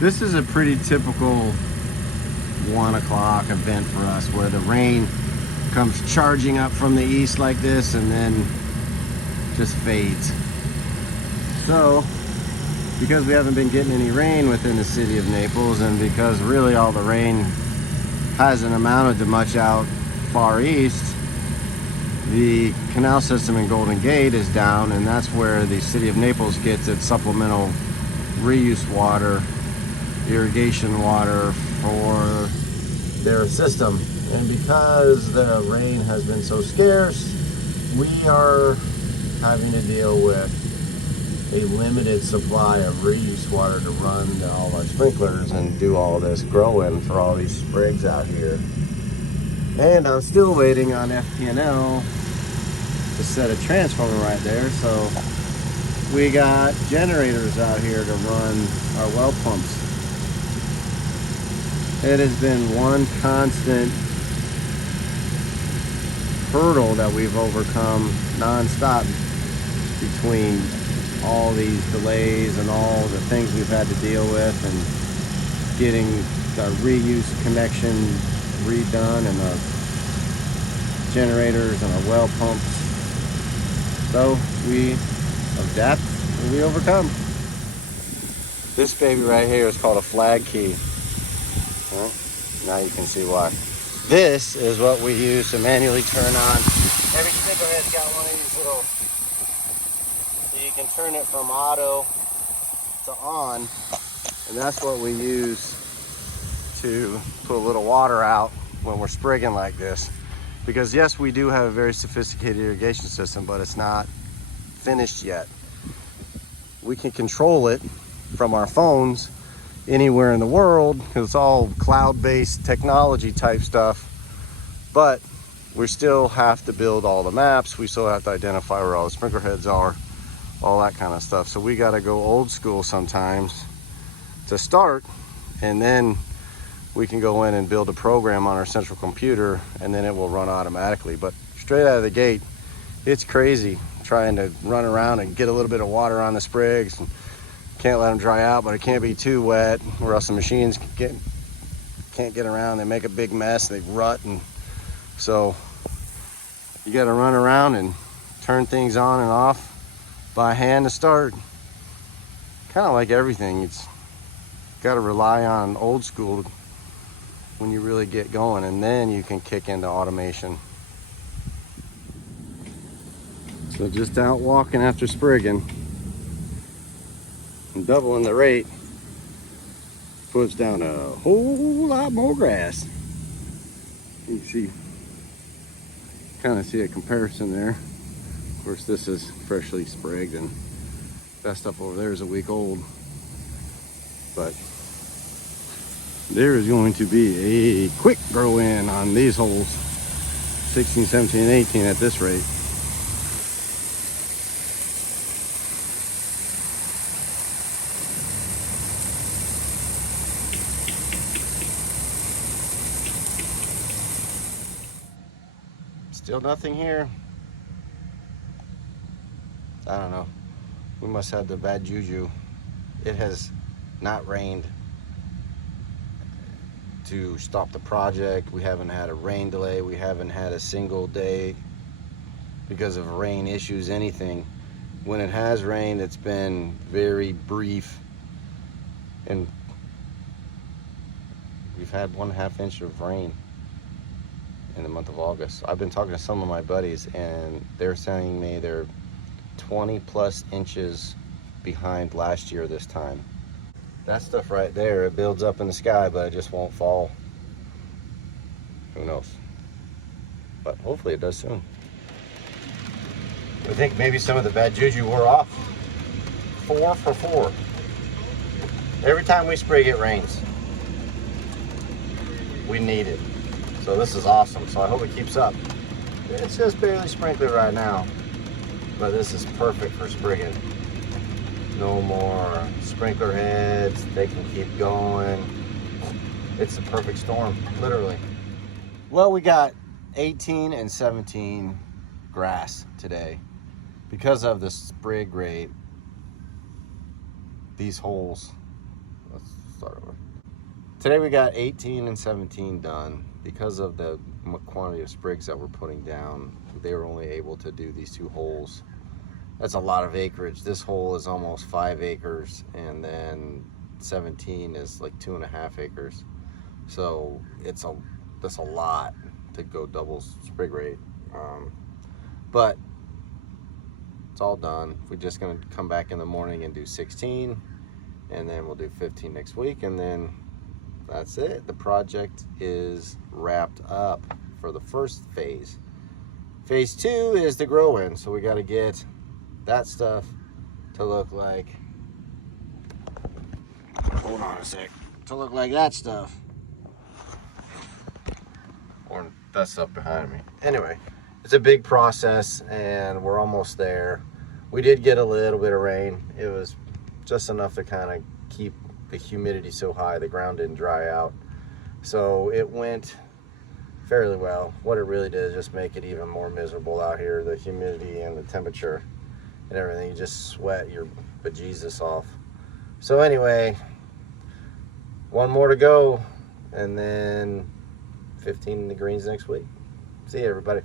This is a pretty typical 1 o'clock event for us, where the rain comes charging up from the east like this and then just fades. So, because we haven't been getting any rain within the city of Naples, and because really all the rain hasn't amounted to much out far east, the canal system in Golden Gate is down, and that's where the city of Naples gets its supplemental reuse water, irrigation water for their system. And because the rain has been so scarce, we are having to deal with a limited supply of reuse water to run all our sprinklers and do all this growing for all these sprigs out here. And I'm still waiting on FPNL to set a transformer right there. So we got generators out here to run our well pumps. It has been one constant hurdle that we've overcome nonstop between all these delays and all the things we've had to deal with, and getting our reuse connection redone and our generators and our well pumps. So we adapt and we overcome. This baby right here is called a flag key. Well, now you can see why. This is what we use to manually turn on. Every stickerhead's got one of these little, so you can turn it from auto to on, and that's what we use to put a little water out when we're sprigging like this. Because yes, we do have a very sophisticated irrigation system, but it's not finished yet. We can control it from our phones anywhere in the world, because it's all cloud-based technology type stuff, but we still have to build all the maps. We still have to identify where all the sprinkler heads are, all that kind of stuff. So we got to go old school sometimes to start, and then we can go in and build a program on our central computer, and then it will run automatically. But straight out of the gate, it's crazy trying to run around and get a little bit of water on the sprigs. And can't let them dry out, but it can't be too wet, or else the machines can't get around. They make a big mess, they rut, and so you got to run around and turn things on and off by hand to start. Kind of like everything, it's got to rely on old school when you really get going, and then you can kick into automation. So just out walking after sprigging and doubling the rate puts down a whole lot more grass. You can see, kind of see a comparison there. Of course, this is freshly sprigged, and that stuff over there is a week old. But there is going to be a quick grow in on these holes, 16, 17, and 18 at this rate. Still nothing here. I don't know. We must have the bad juju. It has not rained to stop the project. We haven't had a rain delay. We haven't had a single day because of rain issues, anything. When it has rained, it's been very brief, and we've had 1.5 inch of rain in the month of August. I've been talking to some of my buddies, and they're telling me they're 20 plus inches behind last year this time. That stuff right there, it builds up in the sky, but it just won't fall. Who knows? But hopefully it does soon. I think maybe some of the bad juju wore off. 4 for 4. Every time we spray, it rains. We need it. So this is awesome. So I hope it keeps up. It's just barely sprinkled right now, but this is perfect for sprigging. No more sprinkler heads. They can keep going. It's the perfect storm, literally. Well, we got 18 and 17 grass today. Because of the sprig rate, these holes, start over. Today we got 18 and 17 done. Because of the quantity of sprigs that we're putting down, they were only able to do these 2 holes. That's a lot of acreage. This hole is almost 5 acres, and then 17 is like 2.5 acres. So that's a lot to go double sprig rate. But it's all done. We're just gonna come back in the morning and do 16, and then we'll do 15 next week, and then that's it. The project is wrapped up for the first phase. Phase 2 is the grow in, so we got to get that stuff to look like, hold on a sec, to look like that stuff. Or that stuff behind me. Anyway, it's a big process and we're almost there. We did get a little bit of rain. It was just enough to kind of keep the humidity so high the ground didn't dry out. So it went fairly well. What it really did is just make it even more miserable out here. The humidity and the temperature and everything, you just sweat your bejesus off. So anyway, 1 more to go, and then 15 in the greens next week. See you, everybody.